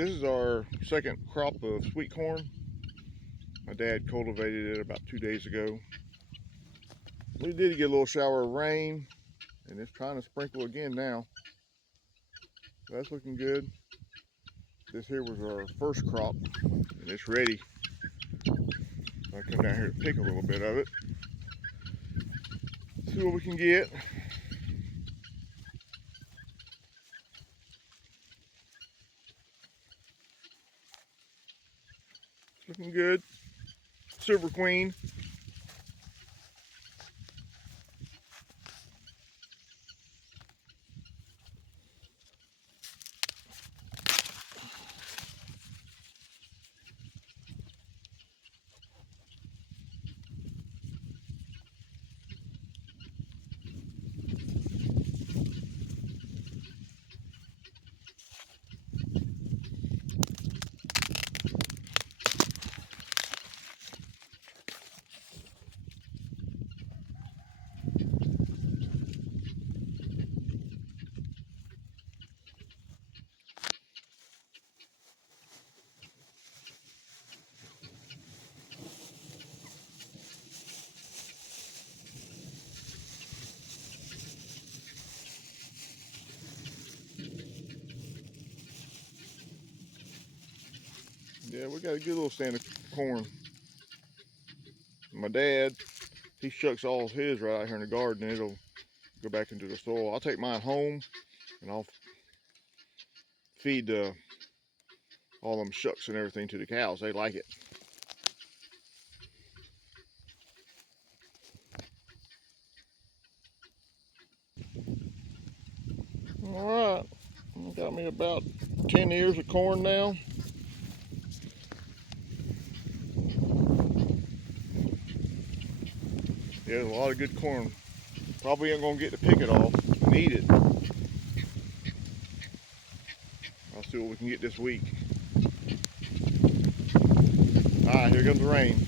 This is our second crop of sweet corn. My dad cultivated it about 2 days ago. We did get a little shower of rain, and it's trying to sprinkle again now. So that's looking good. This here was our first crop, and it's ready. I come down here to pick a little bit of it. See what we can get. It's looking good. Silver Queen. Yeah, we got a good little stand of corn. My dad, he shucks all his right out here in the garden, and it'll go back into the soil. I'll take mine home, and I'll feed all them shucks and everything to the cows. They like it. All right, got me about 10 ears of corn now. Yeah, there's a lot of good corn. Probably ain't gonna get to pick it all and eat it. I'll see what we can get this week. All right, here comes the rain.